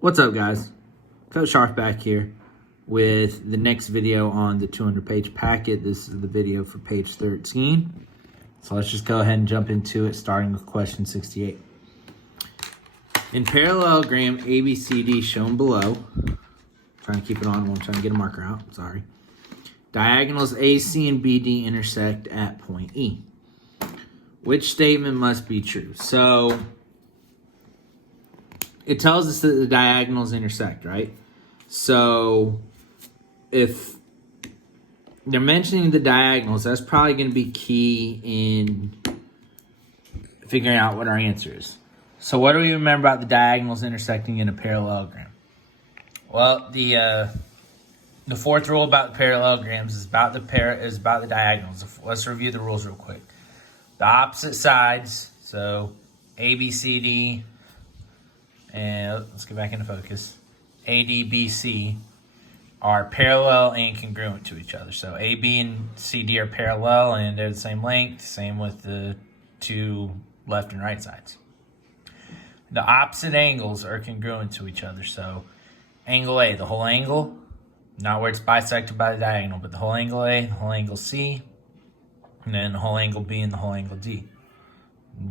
What's up, guys? Coach Sharp back here with the next video on the 200-page packet. This is the video for page 13. So let's just go ahead and jump into it, starting with question 68. In parallelogram ABCD shown below, trying to keep it on while I'm trying to get a marker out, sorry. Diagonals AC and BD intersect at point E. Which statement must be true? So it tells us that the diagonals intersect, right? So if they're mentioning the diagonals, that's probably going to be key in figuring out what our answer is. So what do we remember about the diagonals intersecting in a parallelogram? Well, the fourth rule about the parallelograms is about the diagonals. Let's review the rules real quick. The opposite sides, so A, B, C, D, and let's get back into focus. A, D, B, C are parallel and congruent to each other. So A, B, and C, D are parallel and they're the same length. Same with the two left and right sides. The opposite angles are congruent to each other. So angle A, the whole angle, not where it's bisected by the diagonal, but the whole angle A, the whole angle C, and then the whole angle B and the whole angle D.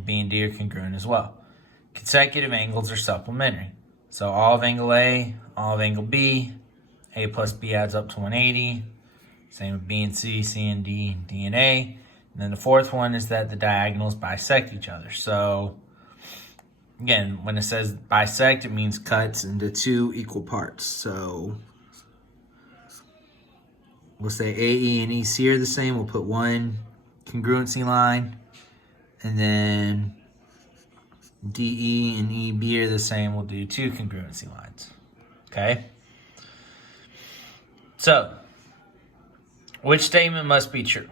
B and D are congruent as well. Consecutive angles are supplementary. So all of angle A, all of angle B, A plus B adds up to 180. Same with B and C, C and D, D and A. And then the fourth one is that the diagonals bisect each other. So again, when it says bisect, it means cuts into two equal parts. So we'll say AE and EC are the same. We'll put one congruency line. And then DE and EB are the same. We'll do two congruency lines. Okay? So, which statement must be true?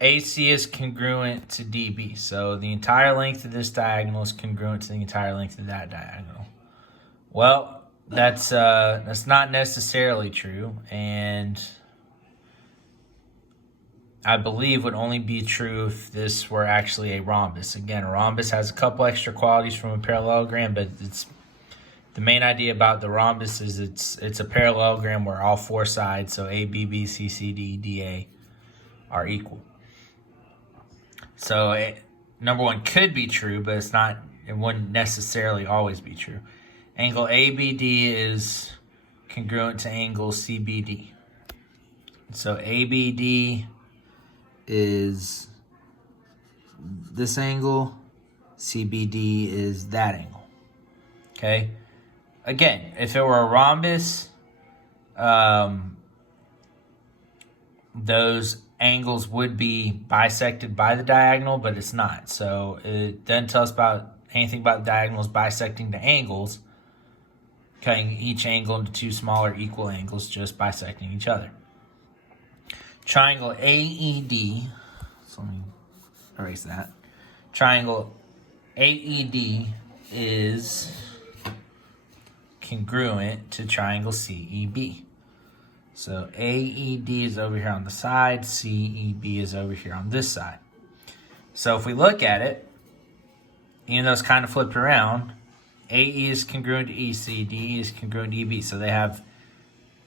AC is congruent to DB. So the entire length of this diagonal is congruent to the entire length of that diagonal. Well, that's not necessarily true, and I believe would only be true if this were actually a rhombus. Again, a rhombus has a couple extra qualities from a parallelogram, but it's the main idea about the rhombus is it's a parallelogram where all four sides, so A, B, B, C, C, D, D, A, are equal. So number one could be true, but it's not. It wouldn't necessarily always be true. Angle ABD is congruent to angle CBD. So ABD is this angle, CBD is that angle. Okay? Again, if it were a rhombus, those angles would be bisected by the diagonal, but it's not. So it doesn't tell us about anything about the diagonals bisecting the angles, cutting each angle into two smaller equal angles, just bisecting each other. Triangle AED, so let me erase that. Triangle AED is congruent to triangle CEB. So AED is over here on the side, CEB is over here on this side. So if we look at it, even though it's kind of flipped around, AE is congruent to EC, DE is congruent to EB. So they have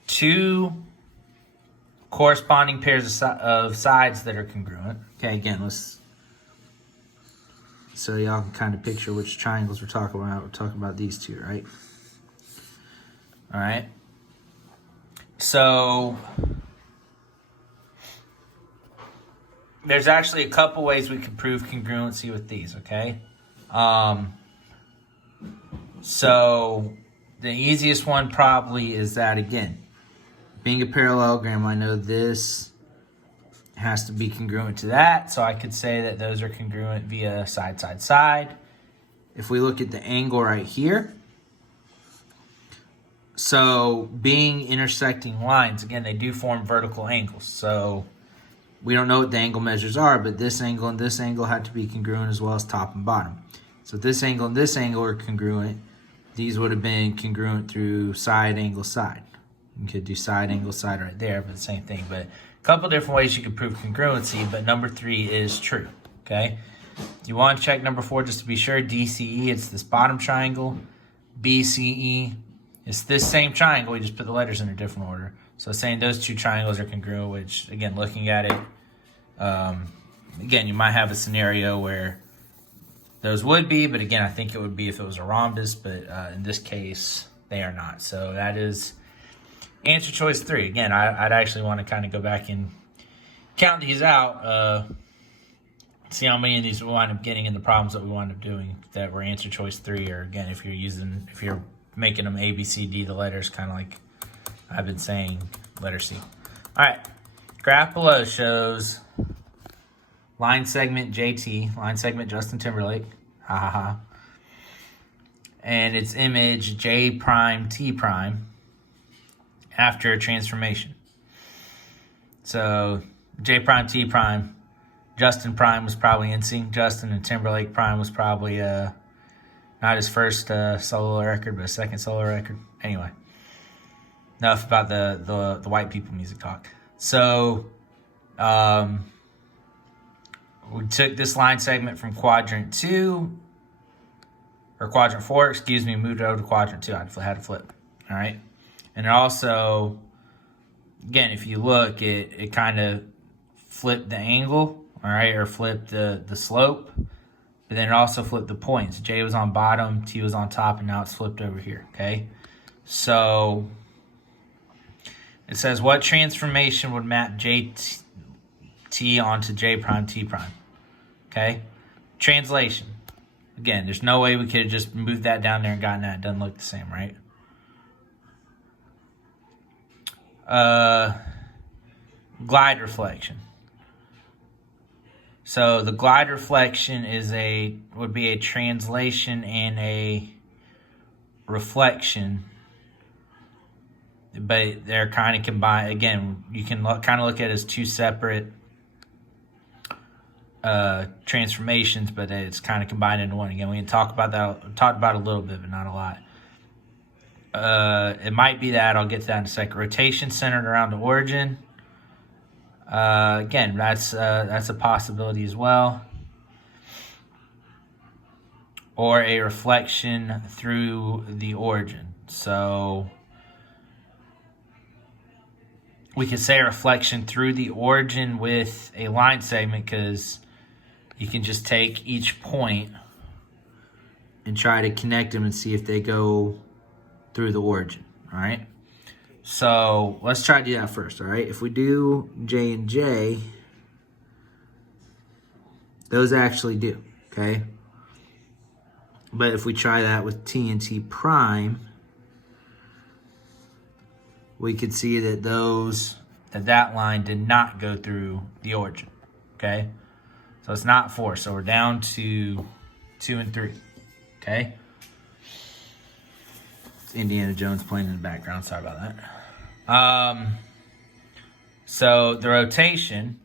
two corresponding pairs of sides that are congruent. Okay, again, so y'all can kind of picture which triangles we're talking about. We're talking about these two, right? All right. So there's actually a couple ways we can prove congruency with these, okay? So the easiest one probably is that, again, being a parallelogram, I know this has to be congruent to that, so I could say that those are congruent via side, side, side. If we look at the angle right here, so being intersecting lines, again, they do form vertical angles. So we don't know what the angle measures are, but this angle and this angle had to be congruent as well as top and bottom. So this angle and this angle are congruent. These would have been congruent through side, angle, side. You could do side, angle, side right there, but the same thing. But a couple different ways you could prove congruency, but number 3 is true, okay? You want to check number 4 just to be sure. DCE, it's this bottom triangle. BCE, it's this same triangle. We just put the letters in a different order. So saying those two triangles are congruent, which, again, looking at it, again, you might have a scenario where those would be, but again, I think it would be if it was a rhombus, but in this case, they are not. So that is answer choice 3. Again, I'd actually want to kind of go back and count these out, see how many of these we wind up getting in the problems that we wind up doing that were answer choice 3, or again, if you're making them A, B, C, D, the letters, kind of like I've been saying, letter C. All right, graph below shows line segment JT, line segment Justin Timberlake, ha ha ha, and its image J prime T prime after a transformation. So J prime T prime, Justin prime was probably NSYNC Justin, and Timberlake prime was probably not his first solo record, but a second solo record. Anyway, enough about the white people music talk. So we took this line segment from quadrant 2, or quadrant 4, excuse me, moved it over to quadrant 2. I had to flip, all right? And it also, again, if you look, it kind of flipped the angle, all right, or flipped the slope, but then it also flipped the points. J was on bottom, T was on top, and now it's flipped over here, okay? So it says, what transformation would map JT onto J prime T prime? Okay, translation. Again, there's no way we could have just moved that down there and gotten that. It doesn't look the same, right? Glide reflection. So the glide reflection would be a translation and a reflection, but they're kind of combined. Again, you can kind of look at it as two separate transformations, but it's kind of combined into one. Again, we can talked about it a little bit, but not a lot. It might be that. I'll get to that in a second. Rotation centered around the origin. Again, that's a possibility as well. Or a reflection through the origin. So we could say a reflection through the origin with a line segment, because you can just take each point and try to connect them and see if they go through the origin, all right? So let's try to do that first, all right? If we do J and J, those actually do, okay? But if we try that with T and T prime, we could see that that line did not go through the origin, okay? So it's not 4. So we're down to 2 and 3, okay? It's Indiana Jones playing in the background. Sorry about that. So the rotation,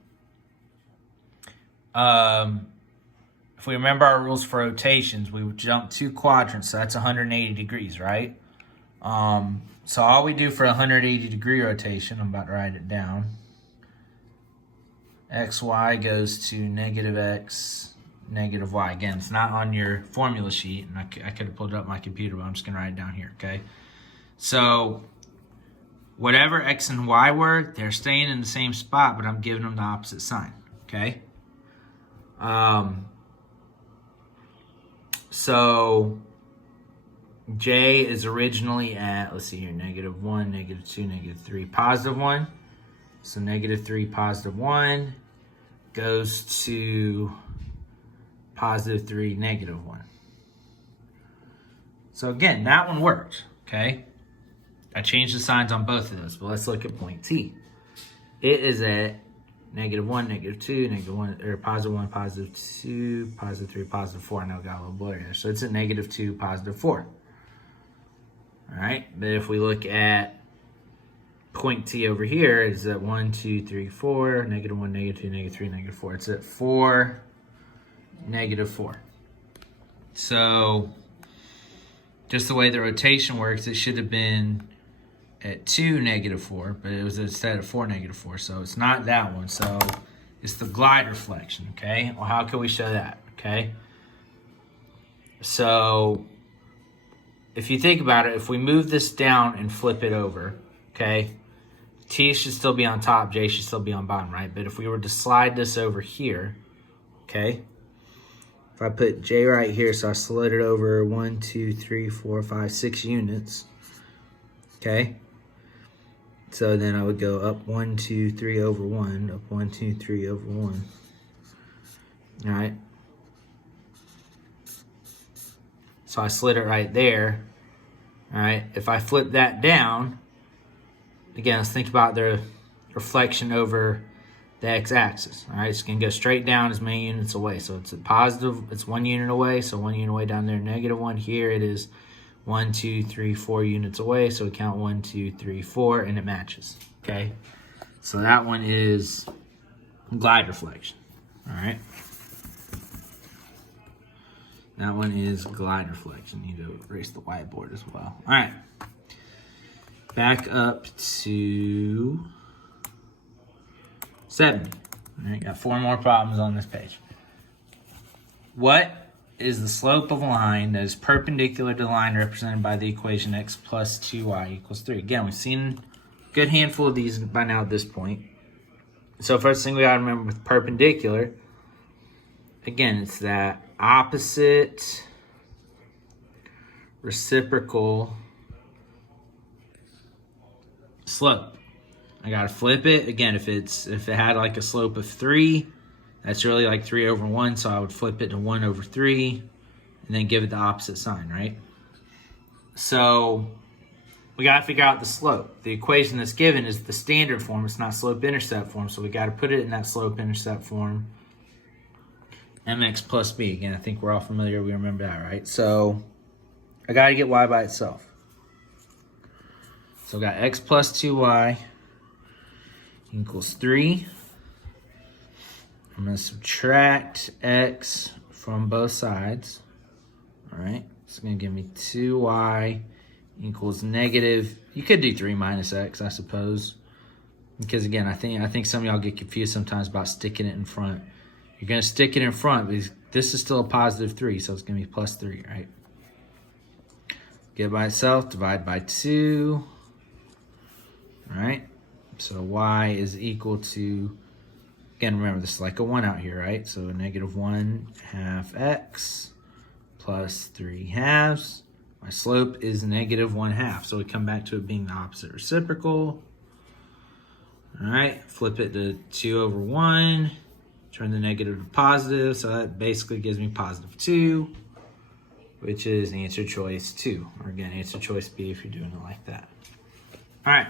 if we remember our rules for rotations, we would jump 2 quadrants. So that's 180 degrees, right? So all we do for a 180 degree rotation, I'm about to write it down. XY goes to negative X, negative Y. Again, it's not on your formula sheet, and I could have pulled it up my computer, but I'm just going to write it down here, okay? So whatever X and Y were, they're staying in the same spot, but I'm giving them the opposite sign, okay? So J is originally at, let's see here, negative 1, negative 2, negative 3, positive 1. So negative 3, positive 1 goes to positive 3, negative 1. So again, that one worked, okay? I changed the signs on both of those, but let's look at point T. It is at negative 1, negative 2, negative 1, or positive 1, positive 2, positive 3, positive 4. I know I got a little blurry there. So it's at negative 2, positive 4. All right, but if we look at point T over here, is at 1, 2, 3, 4, negative 1, negative 2, negative 3, negative 4. It's at 4, negative 4. So just the way the rotation works, it should have been at 2, negative 4, but it was instead of 4, negative 4. So it's not that one. So it's the glide reflection, okay? Well, how can we show that? okay? So if you think about it, if we move this down and flip it over, okay, T should still be on top, J should still be on bottom, right? But if we were to slide this over here, okay, if I put J right here, so I slid it over 1, 2, 3, 4, 5, 6 units, okay? So then I would go up 1, 2, 3 over 1, up 1, 2, 3 over 1. All right. So I slid it right there. All right. If I flip that down, again, let's think about the reflection over the x-axis. All right. It's going to go straight down as many units away. So it's a positive, it's 1 unit away. So 1 unit away down there, -1. Here it is 1, 2, 3, 4 units away. So we count 1, 2, 3, 4, and it matches. Okay. So that one is glide reflection. All right. That one is glide reflection. Need to erase the whiteboard as well. All right. Back up to 70. All right, got 4 more problems on this page. What is the slope of a line that is perpendicular to the line represented by the equation x plus 2y equals 3? Again, we've seen a good handful of these by now at this point. So first thing we got to remember with perpendicular, again, it's that opposite reciprocal slope. I gotta flip it. Again, if it had like a slope of 3, that's really like 3 over 1, so I would flip it to 1 over 3 and then give it the opposite sign, right? So we gotta figure out the slope. The equation that's given is the standard form. It's not slope-intercept form, so we gotta put it in that slope-intercept form. mx plus b. Again, I think we're all familiar. We remember that, right? So I got to get y by itself. So I got x plus 2y equals 3. I'm going to subtract x from both sides. All right. It's going to give me 2y equals negative. You could do 3 minus x, I suppose. Because, again, I think some of y'all get confused sometimes about sticking it in front. You're going to stick it in front because this is still a positive 3, so it's going to be plus 3, right? Get it by itself, divide by 2. All right? So y is equal to, again, remember, this is like a 1 out here, right? So -1 half x plus 3 halves. My slope is -1 half, so we come back to it being the opposite reciprocal. All right, flip it to 2 over 1. Turn the negative to positive, so that basically gives me positive 2, which is answer choice 2. Or again, answer choice B if you're doing it like that. All right.